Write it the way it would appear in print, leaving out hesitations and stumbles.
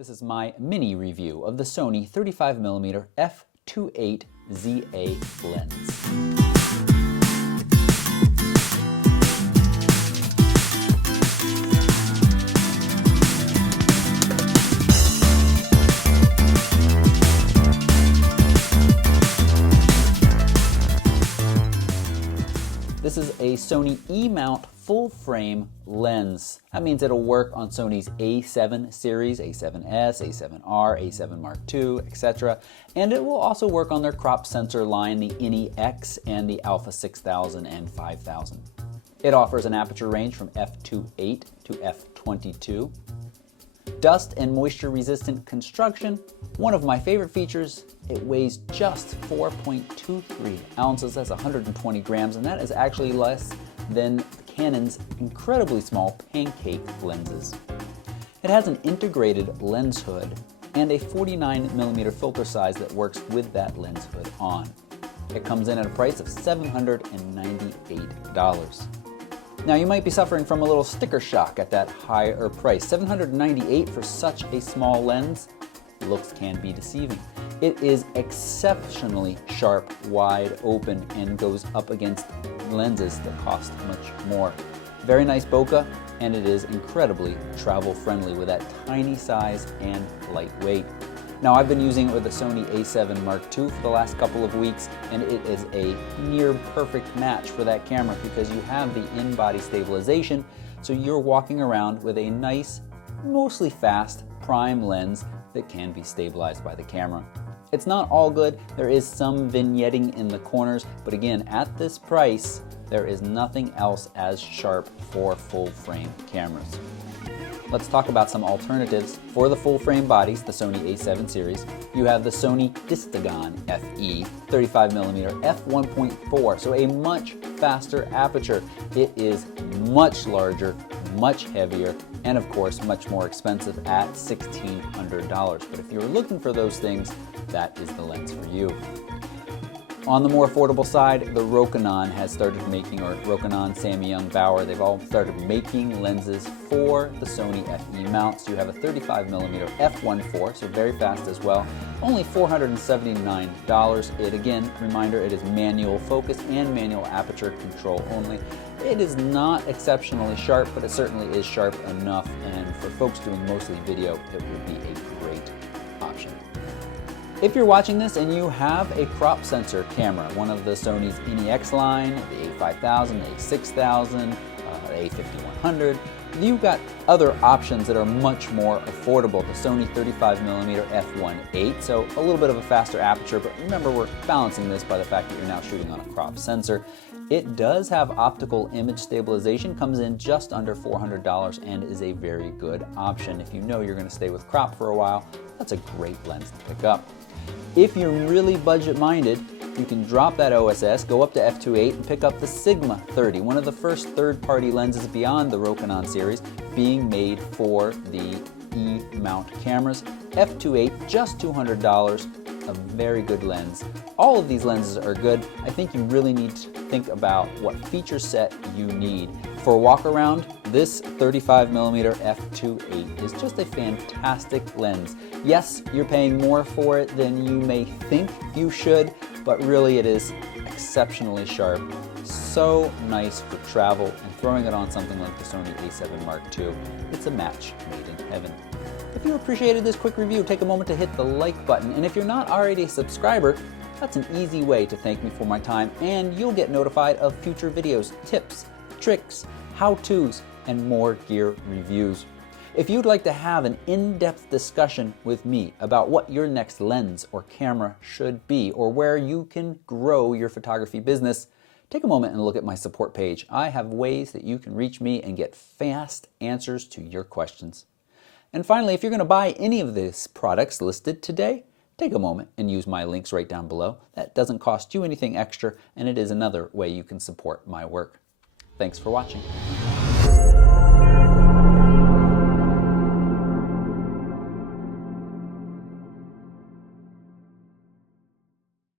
This is my mini review of the Sony 35mm f2.8ZA lens. This is a Sony E-mount full-frame lens. That means it'll work on Sony's A7 series, A7S, A7R, A7 Mark II, etc. And it will also work on their crop sensor line, the INI-X and the Alpha 6000 and 5000. It offers an aperture range from f2.8 to f22. Dust and moisture resistant construction. One of my favorite features, it weighs just 4.23 ounces, that's 120 grams, and that is actually less than Canon's incredibly small pancake lenses. It has an integrated lens hood and a 49mm filter size that works with that lens hood on. It comes in at a price of $798. Now you might be suffering from a little sticker shock at that higher price. $798 for such a small lens. Looks can be deceiving. It is exceptionally sharp, wide open, and goes up against lenses that cost much more. Very nice bokeh, and it is incredibly travel friendly with that tiny size and lightweight. Now I've been using it with the Sony A7 Mark II for the last couple of weeks, and it is a near perfect match for that camera because you have the in-body stabilization, so you're walking around with a nice, mostly fast prime lens that can be stabilized by the camera. It's not all good, there is some vignetting in the corners, but again, at this price, there is nothing else as sharp for full-frame cameras. Let's talk about some alternatives. For the full-frame bodies, the Sony A7 series, you have the Sony Distagon FE 35mm f1.4, so a much faster aperture. It is much larger, much heavier, and of course much more expensive at $1,600. But if you're looking for those things, that is the lens for you. On the more affordable side, the Rokinon has started making, or Rokinon, Samyang, Bauer, they've all started making lenses for the Sony FE mounts. You have a 35mm f1.4, so very fast as well. Only $479. It, again, reminder, it is manual focus and manual aperture control only. It is not exceptionally sharp, but it certainly is sharp enough, and for folks doing mostly video, it would be a great option. If you're watching this and you have a crop sensor camera, one of the Sony's INI-X line, the A5000, the A6000, the A5100, you've got other options that are much more affordable. The Sony 35mm f1.8, so a little bit of a faster aperture, but remember we're balancing this by the fact that you're now shooting on a crop sensor. It does have optical image stabilization, comes in just under $400, and is a very good option. If you know you're going to stay with crop for a while, that's a great lens to pick up. If you're really budget-minded, you can drop that OSS, go up to f2.8, and pick up the Sigma 30, one of the first third-party lenses beyond the Rokinon series being made for the E-mount cameras. f2.8, just $200, a very good lens. All of these lenses are good. I think you really need to think about what feature set you need. For a walk-around, this 35mm f2.8 is just a fantastic lens. Yes, you're paying more for it than you may think you should, but really it is exceptionally sharp. So nice for travel, and throwing it on something like the Sony A7 Mark II, it's a match made in heaven. If you appreciated this quick review, take a moment to hit the like button, and if you're not already a subscriber, that's an easy way to thank me for my time, and you'll get notified of future videos, tips, tricks, how-tos, and more gear reviews. If you'd like to have an in-depth discussion with me about what your next lens or camera should be, or where you can grow your photography business, take a moment and look at my support page. I have ways that you can reach me and get fast answers to your questions. And finally, if you're going to buy any of these products listed today, take a moment and use my links right down below. That doesn't cost you anything extra, and it is another way you can support my work. Thanks for watching.